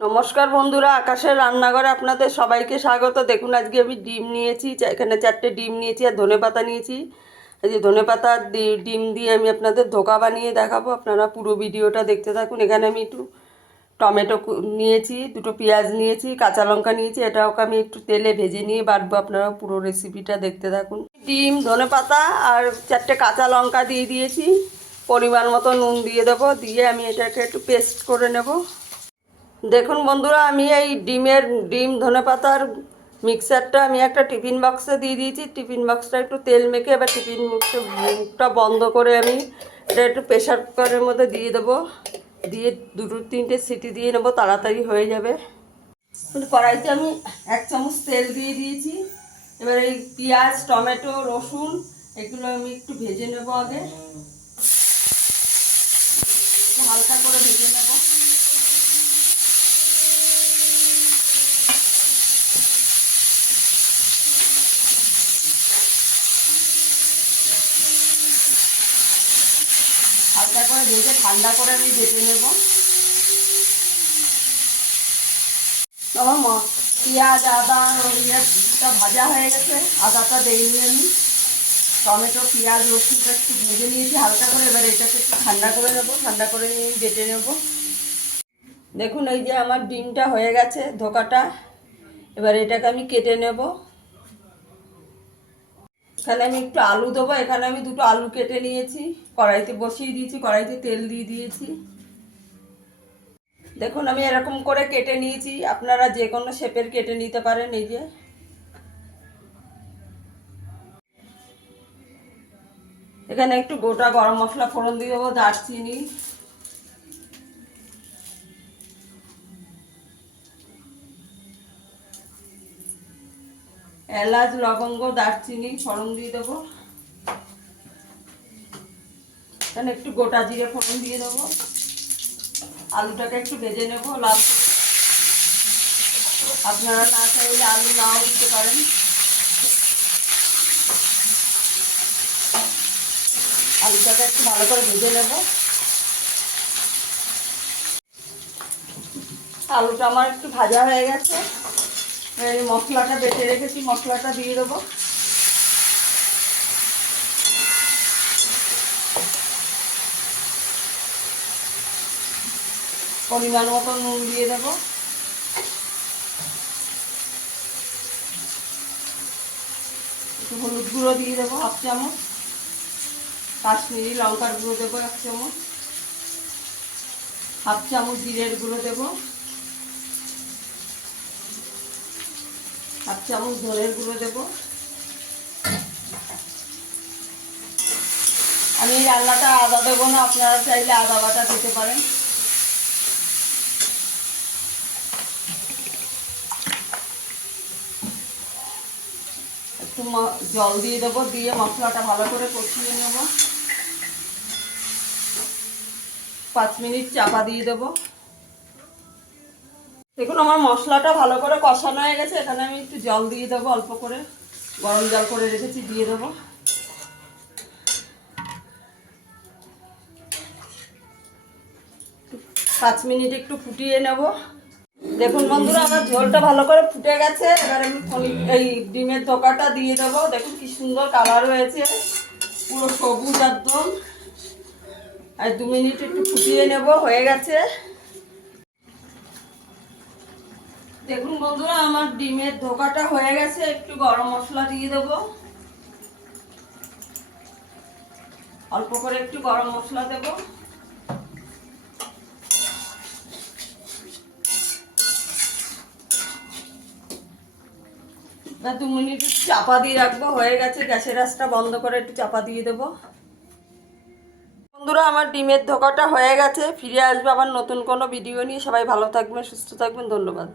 নমস্কার বন্ধুরা, আকাশের রান্নাঘরে আপনাদের সবাইকে স্বাগত। দেখুন আজকে আমি ডিম নিয়েছি, এখানে 4টে ডিম নিয়েছি আর ধনেপাতা নিয়েছি। এই যে ধনেপাতা ডিম দিয়ে আমি আপনাদের ধোকা বানিয়ে দেখাবো, আপনারা পুরো ভিডিওটা দেখতে থাকুন। এখানে আমি একটু টমেটো নিয়েছি, 2টো পেঁয়াজ নিয়েছি, কাঁচা লঙ্কা নিয়েছি, এটাকে আমি একটু তেলে ভেজে নিয়ে বাটবো। আপনারা পুরো রেসিপিটা দেখতে থাকুন। ডিম, ধনেপাতা আর 4টে কাঁচা লঙ্কা দিয়ে দিয়েছি, পরিমাণ মতো নুন দিয়ে দেবো, দিয়ে আমি এটাকে একটু পেস্ট করে নেব। দেখুন বন্ধুরা, আমি এই ডিম ধনেপাতার মিক্সারটা আমি একটা টিফিন বক্সে দিয়ে দিয়েছি। টিফিন বক্সটা একটু তেল মেখে এবার টিফিন মুখটা বন্ধ করে আমি এটা একটু প্রেশার কুকারের মধ্যে দিয়ে দেবো, দিয়ে 2-3টে সিটি দিয়ে নেবো, তাড়াতাড়ি হয়ে যাবে। কড়াইতে আমি 1 চামচ তেল দিয়ে দিয়েছি। এবার এই পেঁয়াজ, টমেটো, রসুন এগুলো আমি একটু ভেজে নেব। আগে হালকা করে ভেজে নেব। হালকা করে ভেজে ঠান্ডা করে আমি ভেজে নেব। আমার পেঁয়াজ, আদা ইয়েটা ভাজা হয়ে গেছে, আদাটা দিইনি আমি। টমেটো, পেঁয়াজ, রসুনটা একটু ভেজে নিয়েছি হালকা করে। এবার এটাকে একটু ঠান্ডা করে নেব, ঠান্ডা করে নিয়ে বেটে নেব। দেখুন এই যে আমার ডিমটা হয়ে গেছে, ধোকাটা। এবার এটাকে আমি কেটে নেব। এখানে আমি একটু আলু দেবো, এখানে আমি 2টো আলু কেটে নিয়েছি, কড়াইতে বসিয়ে দিয়েছি, কড়াইতে তেল দিয়ে দিয়েছি। দেখুন আমি এরকম করে কেটে নিয়েছি, আপনারা যে কোনো শেপের কেটে নিতে পারেন। এই যে এখানে একটু গোটা গরম মশলা ফোড়ন দিয়ে দেবো, দারচিনি, এলাচ, লবঙ্গ, দারচিনি ফোড়ন দিয়ে দেবো। এখানে একটু গোটা জিরে ফোড়ন দিয়ে দেবো। আলুটাকে একটু ভেজে নেব লাল করে। আপনারা না চাইলে আলু নাও দিতে পারেন। আলুটাকে একটু ভালো করে ভেজে নেব। আলুটা আমার একটু ভাজা হয়ে গেছে। এই মশলাটা বেটে রেখেছি, মশলাটা দিয়ে দেবো। পরিমাণ মতো নুন দিয়ে দেবো। একটু হলুদ গুঁড়ো দিয়ে দেবো 1 চামচ। কাশ্মীরি লঙ্কার গুঁড়ো দেবো 1 চামচ। 1/2 চামচ জিরের গুঁড়ো দেবো। 1/2 চামচ ধনের গুঁড়ো দেবো। আমি এই রান্নাটা আদা দেবো না, আপনারা চাইলে আদা বাটা দিতে পারেন। একটু জল দিয়ে দেবো, দিয়ে মশলাটা ভালো করে কষিয়ে নেব। 5 মিনিট চাপা দিয়ে দেবো। দেখুন আমার মশলাটা ভালো করে কষানো হয়ে গেছে। এখানে আমি একটু জল দিয়ে দেবো, অল্প করে গরম জল করে রেখেছি, দিয়ে দেবো। পাঁচ মিনিট একটু ফুটিয়ে নেব। দেখুন বন্ধুরা, আমার ঝোলটা ভালো করে ফুটে গেছে। এবার আমি এই ডিমের ধোকাটা দিয়ে দেবো। দেখুন কি সুন্দর কালার হয়েছে, পুরো সবুজ একদম। আর 2 মিনিট একটু ফুটিয়ে নেব, হয়ে গেছে। দেখুন বন্ধুরা, আমার ডিমের ধোকাটা হয়ে গেছে। একটু গরম মশলা দিয়ে দেবো, অল্প করে একটু গরম মশলা দেবো। 2 মিনিট চাপা দিয়ে রাখবো, হয়ে গেছে। গ্যাসের আঁচটা বন্ধ করে একটু চাপা দিয়ে দেবো। বন্ধুরা, আমার ডিমের ধোকাটা হয়ে গেছে। ফিরে আসবো আবার নতুন কোনো ভিডিও নিয়ে। সবাই ভালো থাকবেন, সুস্থ থাকবেন, ধন্যবাদ।